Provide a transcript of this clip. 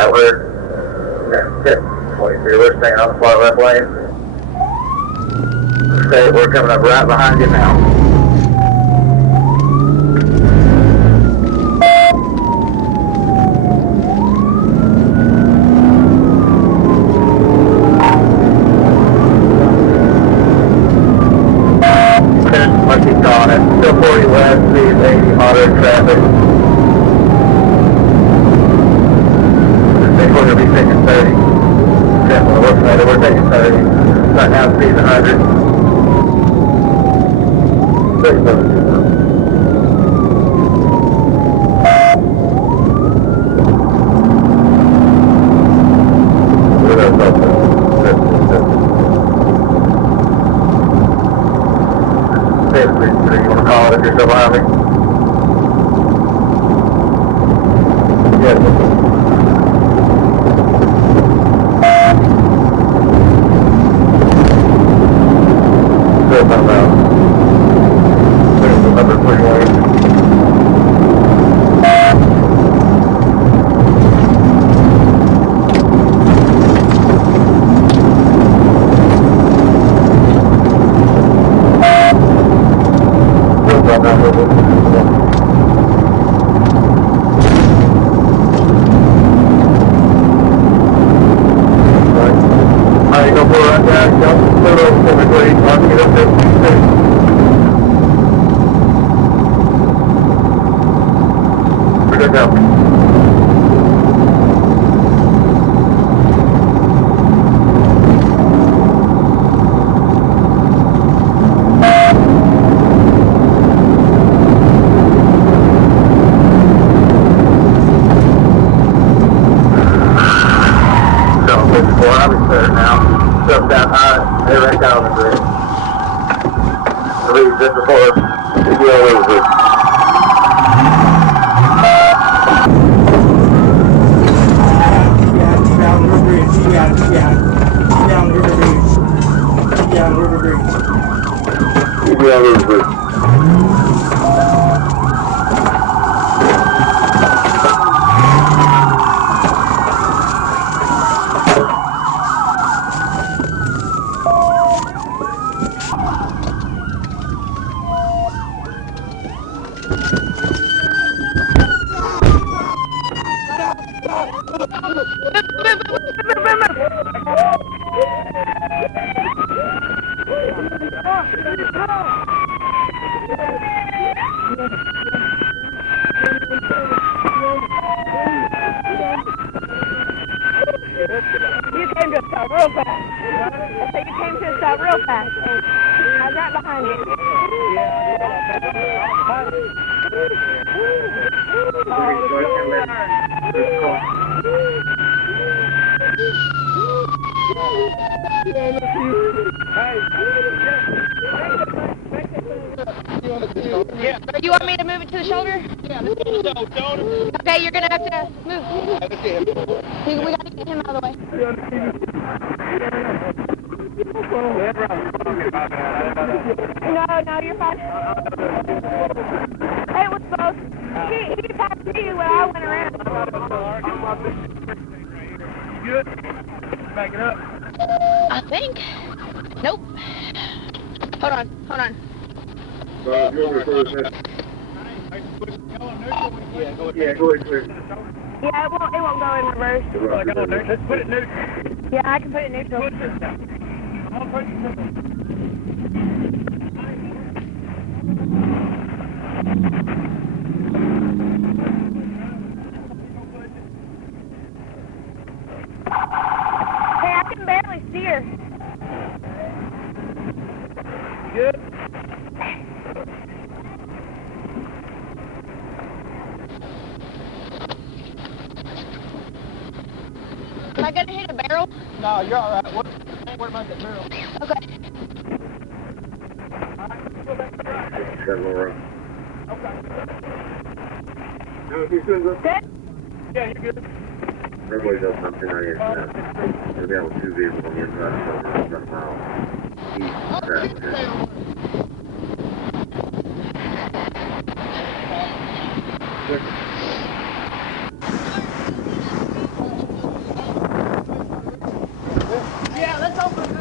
Alright, we're 23. We're staying on the far left lane. We're coming up right behind you now. Let's keep calling it. Still 40 west, speed 80, moderate traffic. I think we're going to be taking 30. Definitely looks like it. We're taking 30. Right now, speed's 100. 30 minutes. You want to call it if you're still behind me? Yes. Good, not now. There's the number 3 Alright, go for it right there. Go for it over for me, please. I'll get up there. We're good now. I'll be clear now. Stuff down high, they're right down the bridge. I leave just before the deal over. Down the river bridge. Down the river bridge. Down the river bridge. Down the river bridge. You came to a stop real fast. I said you came to a stop real fast. I was right behind you. You want me to move it to the shoulder? Yeah, let's go to the shoulder. Okay, you're going to have to move. We got to get him out of the way. No, you're fine. Hey, what's close? He passed me when I went around. Good? Back it up. I think. Nope. Hold on. Yeah, go ahead, clear. Yeah, it won't go in reverse. Let's put it neutral. Yeah, I can put it neutral. I'm gonna put it neutral. Hey, I can barely steer. Good. Am I gonna hit a barrel? No, you're all right. Don't worry about that barrel. Okay. Okay. Good? Yeah, you're good. Everybody does something on the inside. Maybe I have 2 vehicles on the inside, so it's not miles. East, south, Yeah, let's open